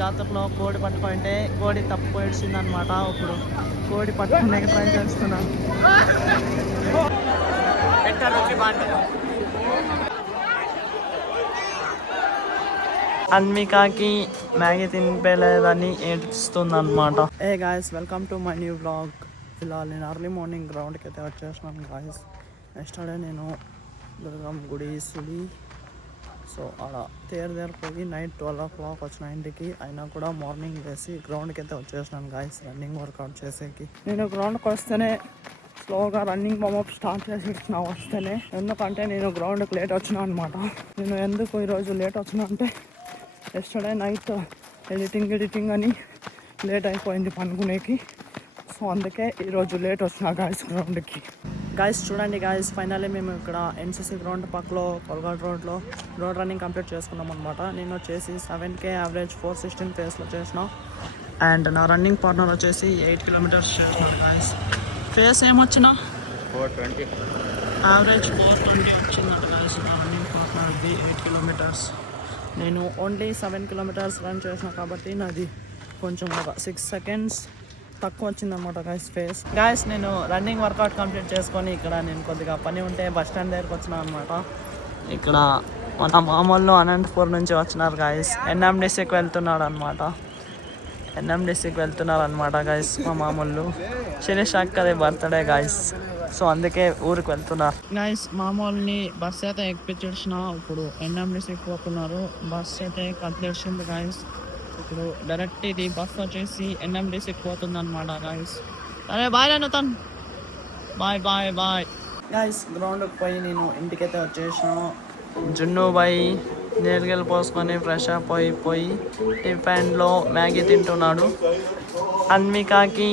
జాతరలో కోడి పట్టుకుంటే కోడి తప్పు ఏడ్చింది అనమాట. ఇప్పుడు కోడి పట్టుకునే ట్రై చేస్తున్నాను. అన్వికాకి మ్యాగీ తినిపేలేదని ఏడుస్తుంది అనమాట. Hey guys, welcome to my new blog. ఇలా నేను ఎర్లీ మార్నింగ్ గ్రౌండ్కి అయితే వచ్చేసినాను గాయస్. నెక్స్ట్డే నేను దుర్గం గుడి సుడి సో అలా పోయి నైట్ 12 o'clock వచ్చిన ఇంటికి. అయినా కూడా మార్నింగ్ వేసి గ్రౌండ్కి అయితే వచ్చేసినాను గాయస్, రన్నింగ్ వర్కౌట్ చేసేకి. నేను గ్రౌండ్కి వస్తేనే స్లోగా రన్నింగ్ వార్మప్ స్టార్ట్ చేసి ఇచ్చిన వస్తేనే, ఎందుకంటే నేను గ్రౌండ్కి లేట్ వచ్చినా అనమాట. నేను ఎందుకు ఈరోజు లేట్ వచ్చినా అంటే ఎస్టర్డే నైట్ ఎడిటింగ్ అని లేట్ అయిపోయింది పనుకునేకి. సో అందుకే ఈరోజు లేట్ వచ్చిన గాయస్ గ్రౌండ్కి. గాయస్ చూడండి గాయస్, ఫైనల్లీ మేము ఇక్కడ ఎన్సీసీ గ్రౌండ్ పక్కలో కొల్గాట్ రోడ్లో రోడ్ రన్నింగ్ కంప్లీట్ చేసుకున్నాం అనమాట. నేను వచ్చేసి 7K యావరేజ్ 416 ఫేస్లో చేసిన. అండ్ నా రన్నింగ్ పార్ట్నర్ వచ్చేసి 8 kilometers చేసినాడు గాయస్. ఫేస్ ఏమొచ్చినా 420 యావరేజ్ 420 వచ్చిందంట గాయస్. నా రన్నింగ్ పార్ట్నర్ది 8 kilometers. నేను ఓన్లీ 7 kilometers రన్ చేసిన కాబట్టి నాది కొంచెం ఒక 6 seconds తక్కువ వచ్చిందనమాట గాయస్ ఫేస్. గాయస్ నేను రన్నింగ్ వర్కౌట్ కంప్లీట్ చేసుకొని ఇక్కడ నేను కొద్దిగా పని ఉంటే బస్ స్టాండ్ దగ్గరకు వచ్చినా అనమాట. ఇక్కడ మన మామూలు అనంతపూర్ నుంచి వచ్చినారు గాయస్. NMDCకి వెళ్తున్నారు అనమాట గాయస్ మా మామూలు. శిరీష్ అక్కది బర్త్డే గాయస్, సో అందుకే ఊరికి వెళ్తున్నారు గాయస్. మామూలుని బస్ అయితే ఎక్కిపించిన. ఇప్పుడు NMDCకి పోతున్నారు. బస్ అయితే కట్లేసింది గాయస్. ఇప్పుడు డైరెక్ట్ ఇది బస్ వచ్చేసి NMDCకి పోతుంది అనమాట గాయస్. అరే బాయ్ తను బాయ్ గాయస్. గ్రౌండ్కి పోయి నేను ఇంటికైతే వచ్చేసాను. జున్ను బాయ్ నీళ్ళకి పోసుకొని ఫ్రెష్ అప్ అయిపోయి టిఫిన్లో మ్యాగీ తింటున్నాడు. అన్వికాకి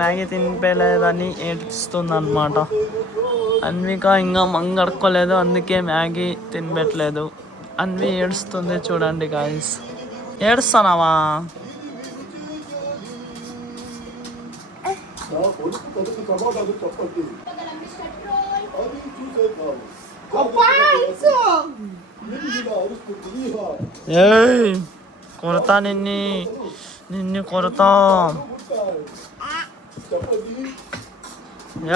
మ్యాగీ తినిపేలేదని ఏడుస్తుంది అనమాట. అన్విక ఇంకా మంగడుకోలేదు, అందుకే మ్యాగీ తినబెట్టలేదు. అన్వి ఏడుస్తుంది చూడండి గాయస్. ఏడుస్తున్నావా? ఏయ్ కొడతా నిన్ను కొడతా.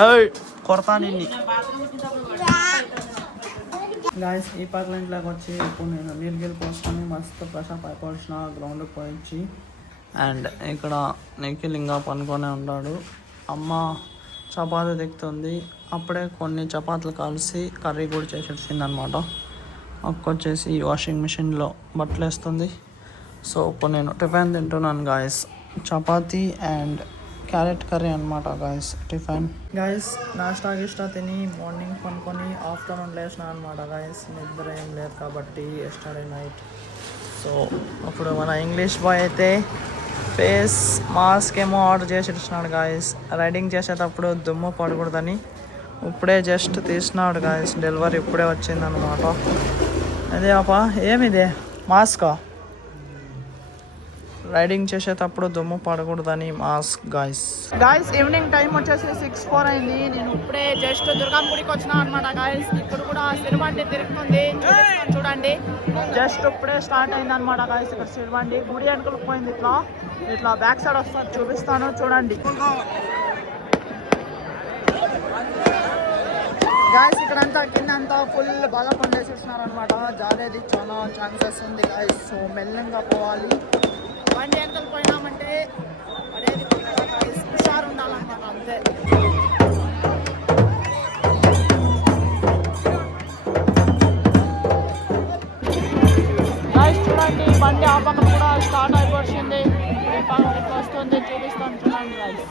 ఏయ్ కొడతా నిన్ను. గాయస్ ఈ పక్కలింట్లోకి వచ్చి ఇప్పుడు నేను నీళ్ళు పోసుకొని మస్తు ఫ్రెషప్ అయిపోసిన గ్రౌండ్కి పోయించి. అండ్ ఇక్కడ నిఖిల్ ఇంకా పనుకొనే ఉన్నాడు. అమ్మ చపాతీ దిక్కుతుంది. అప్పుడే కొన్ని చపాతీలు కలిసి కర్రీ కూడా చేసేసింది అనమాట. వచ్చేసి వాషింగ్ మిషన్లో బట్టలు వేస్తుంది. సో ఇప్పుడు నేను టిఫిన్ తింటున్నాను guys. Chapati and carrot curry అనమాట గాయస్ టిఫిన్. గాయస్ నాష్టా తిని మార్నింగ్ పనుకొని ఆఫ్టర్నూన్ లేచిన అనమాట గాయస్. నిద్ర ఏం లేదు కాబట్టి ఎస్టర్డే నైట్. సో అప్పుడు మన ఇంగ్లీష్ బాయ్ అయితే ఫేస్ మాస్క్ ఏమో ఆర్డర్ చేసి ఇచ్చినాడు గాయస్. రైడింగ్ చేసేటప్పుడు దుమ్ము పడకూడదని ఇప్పుడే జస్ట్ తీసినాడు గాయస్. డెలివరీ ఇప్పుడే వచ్చిందనమాట. అదే అప్పా ఏమిదే మాస్కా? రైడింగ్ చేసేటప్పుడు దుమ్ము పడకూడదని మాస్క్ గాయస్. ఈవినింగ్ టైం వచ్చేసి 6:04 అయింది. నేను ఇప్పుడే జస్ట్ దుర్గం గుడికి వచ్చినా అనమాట గాయస్. ఇప్పుడు కూడా సిరిబండి తిరుగుతుంది చూడండి. జస్ట్ ఇప్పుడే స్టార్ట్ అయింది అనమాట గాయస్. ఇక్కడ సిరిబండి గుడి వెనుకలకు పోయింది. ఇట్లా బ్యాక్ సైడ్ వస్తుంది, చూపిస్తాను చూడండి గాయస్. ఇక్కడంతా కిందంతా ఫుల్ బాగా పండేసేస్తున్నారు అనమాట. జారేది చాలా ఛాన్సెస్ ఉంది గాయస్. సో మెల్లంగా పోవాలి. బండి వెనకలు పోయినామంటే పడేది హుషారు ఉండాలన్నమాట, అంతే. గాయస్ చూడండి బండి ఆ పక్కన కూడా స్టార్ట్ అయిపోయింది. ఇట్లా వస్తుంది, చూపిస్తాను చూడండి గాయస్.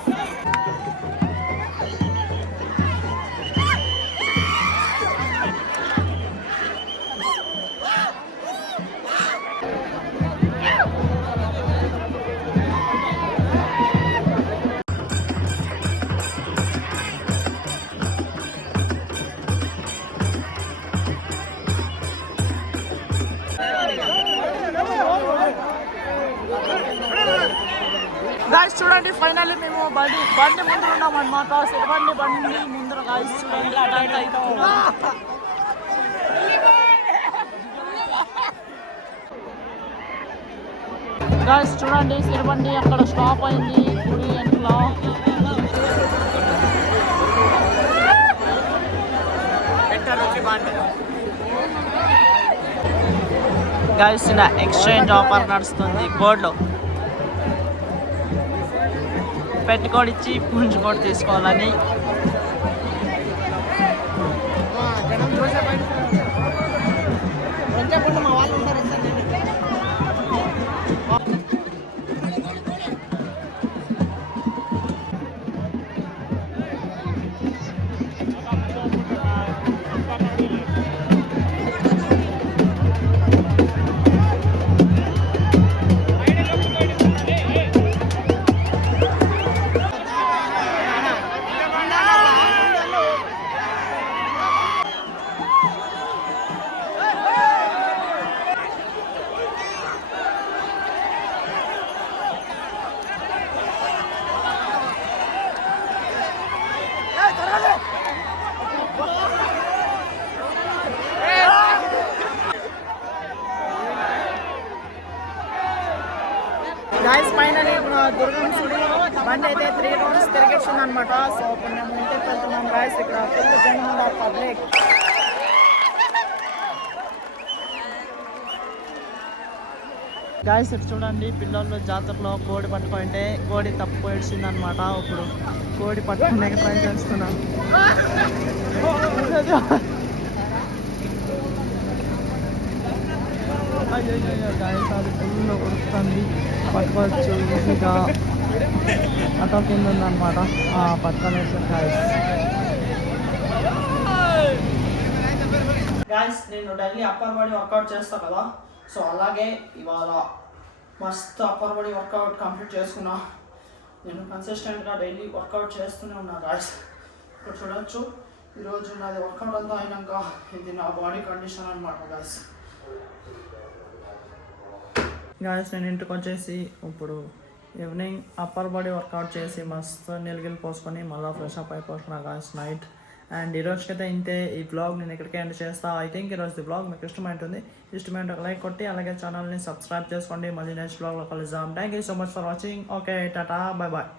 గాయస్ చూడండి ఫైనల్లీ మేము బండి ముందు ఉన్నాం అనమాట. బండి ముందర గాయస్ చూడండి. గాయస్ చూడండి సిరిబండి అక్కడ స్టాప్ అయింది గుడి వెనుకల. గాయస్ ఇలా ఎక్స్చేంజ్ ఆఫర్ నడుస్తుంది బోర్డులో. పెట్టుకోడి ఇచ్చి పుంజుకోడి తీసుకోవాలని. మా వాళ్ళు ఉంటారు. గాయస్ ఫైనలీ దుర్గం గుడిలో బండి అయితే 3 రౌండ్స్ తిరిగేసింది అనమాట. సో ఇప్పుడు మేము ఇంటికి వెళ్తున్నాం గాయస్. ఇక్కడ ఫుల్ జనం ఉన్నారు పబ్లిక్. గాయస్ ఇక్కడ చూడండి పిల్లలు జాతరలో కోడి పట్టుకుంటే కోడి తప్పు ఏడ్చింది అనమాట. ఇప్పుడు కోడి పట్టుకునే ట్రై చేస్తున్నాం. గాయస్ అది ఫుల్ ఉడుకుతుంది. పట్టుకోవచ్చు ఈజీగా. అటో కింద ఉందన్నమాట పట్టుకోలేదు గాయస్. గాయస్ నేను డైలీ అప్పర్ బాడీ వర్కౌట్ చేస్తా కదా. సో అలాగే ఇవాళ మస్తు అప్పర్ బాడీ వర్కౌట్ కంప్లీట్ చేసుకున్నా. నేను కన్సిస్టెంట్గా డైలీ వర్కౌట్ చేస్తూనే ఉన్నా గాయస్. ఇక్కడ చూడవచ్చు ఈరోజు నాది వర్కౌట్ అంతా అయినాక ఇది నా బాడీ కండిషన్ అనమాట గాయస్. గాయస్ నేను ఇంటికి వచ్చేసి ఇప్పుడు ఈవినింగ్ అప్పర్ బాడీ వర్కౌట్ చేసి మస్తు నీళ్ళగిల్లు పోసుకొని మళ్ళీ ఫ్రెష్ అప్ అయిపోతున్నా గాయస్ నైట్. అండ్ ఈరోజుకైతే ఇంతే ఈ బ్లాగ్ నేను ఇక్కడికే ఎండ్ చేస్తాను. ఐ థింక్ ఈరోజు ఈ బ్లాగ్ మీకు ఇష్టమైంటుంది. ఇష్టమైంటే ఒక లైక్ కొట్టి అలాగే ఛానల్ని సబ్స్క్రైబ్ చేసుకోండి. మళ్ళీ నెక్స్ట్ బ్లాగ్లో కలుద్దాం. Thank you so much for watching. Okay tata bye bye.